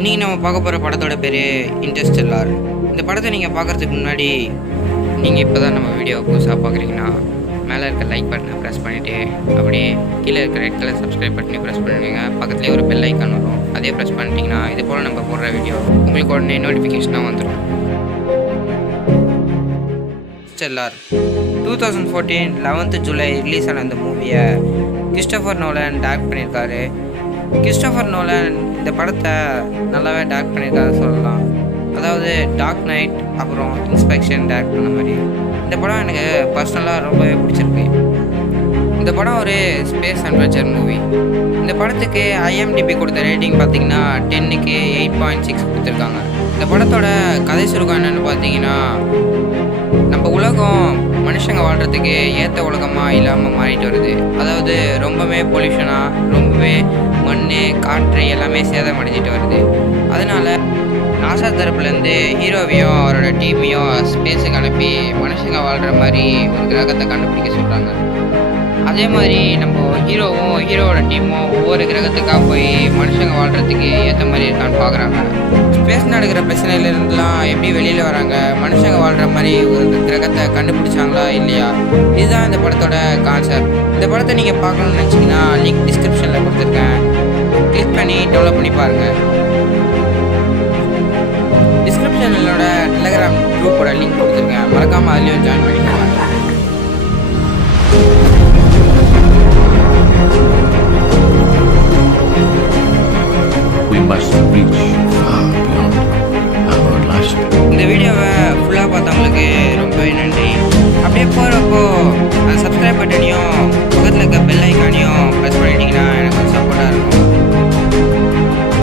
இன்றைக்கி நம்ம பார்க்க போகிற படத்தோட பேர் இன்டர்ஸ்டெல்லார். இந்த படத்தை நீங்கள் பார்க்குறதுக்கு முன்னாடி நீங்கள் இப்போ தான் நம்ம வீடியோவை புதுசாக பார்க்குறீங்கன்னா மேலே இருக்க லைக் பட்டனை ப்ரெஸ் பண்ணிவிட்டு அப்படியே கீழே இருக்க ரெட் கலர் சப்ஸ்கிரைப் பட்டனை ப்ரெஸ் பண்ணுவீங்க. பக்கத்துலேயே ஒரு பெல் ஐக்கான் வரும், அதே ப்ரெஸ் பண்ணிட்டீங்கன்னா இது போல் நம்ம போடுற வீடியோ உங்களுக்கு உடனே நோட்டிஃபிகேஷனாக வந்துடும். இன்டர்ஸ்டெல்லார் 2014 11th July ரிலீஸ் ஆன அந்த மூவியை கிறிஸ்டோஃபர் நோலன் டைரக்ட் பண்ணியிருக்காரு. கிறிஸ்டோஃபர் நோலன் இந்த படத்தை நல்லாவே டைரக்ட் பண்ணியிருக்காரு சொல்லலாம். அதாவது டார்க் நைட் அப்புறம் இன்ஸ்பெக்ஷன் டைரக்ட் பண்ண மாதிரி இந்த படம் எனக்கு பர்சனலாக ரொம்பவே பிடிச்சிருக்கு. இந்த படம் ஒரு ஸ்பேஸ் அட்வென்ச்சர் மூவி. இந்த படத்துக்கு IMDb கொடுத்த ரேட்டிங் பார்த்தீங்கன்னா 10க்கு 8.6 கொடுத்துருக்காங்க. இந்த படத்தோட கதை சுருக்கம் என்னென்னு பார்த்தீங்கன்னா, நம்ம உலகம் மனுஷங்க வாழ்கிறதுக்கு ஏற்ற உலகமாக இல்லாமல் மாறிட்டு வருது. அதாவது ரொம்பவே பொல்யூஷனாக, ரொம்பவே மண் காற்று எல்லாமே சேதமடைஞ்சிட்டு வருது. அதனால் நாசா தரப்புலேருந்து ஹீரோவையும் அவரோட டீமையும் ஸ்பேஸுக்கு அனுப்பி மனுஷங்க வாழ்கிற மாதிரி ஒரு கிரகத்தை கண்டுபிடிக்க சொல்கிறாங்க. அதே மாதிரி நம்ம ஹீரோவோட டீமும் ஒவ்வொரு கிரகத்துக்காக போய் மனுஷங்க வாழ்கிறதுக்கு ஏற்ற மாதிரி இருக்கான்னு பார்க்குறாங்க. ஸ்பேஸ் நடக்கிற பிரச்சனையிலேருந்துலாம் எப்படி வெளியில் வராங்க, மனுஷங்க வாழ்கிற மாதிரி ஒரு கிரகத்தை கண்டுபிடிச்சாங்களா இல்லையா, இதுதான் இந்த படத்தோட கான்செப்ட். இந்த படத்தை நீங்கள் பார்க்கணுன்னு நினச்சிங்கன்னா லிங்க் டிஸ்கிரிப்ஷனில் கொடுத்துருக்கேன், கிளிக் பண்ணி டெவலப் பண்ணி பாருங்கள். டிஸ்கிரிப்ஷனில் என்னோட டெலிகிராம் குரூப்போட லிங்க் கொடுத்துருக்கேன், மறக்காமல் அதுலேயும் ஜாயின் பண்ணிக்கோங்க. இந்த வீடியோவை ஃபுல்லாக பார்த்தவங்களுக்கு ரொம்ப நன்றி. அப்படியே போகிறப்போ அந்த சப்ஸ்கிரைப் பட்டனையும்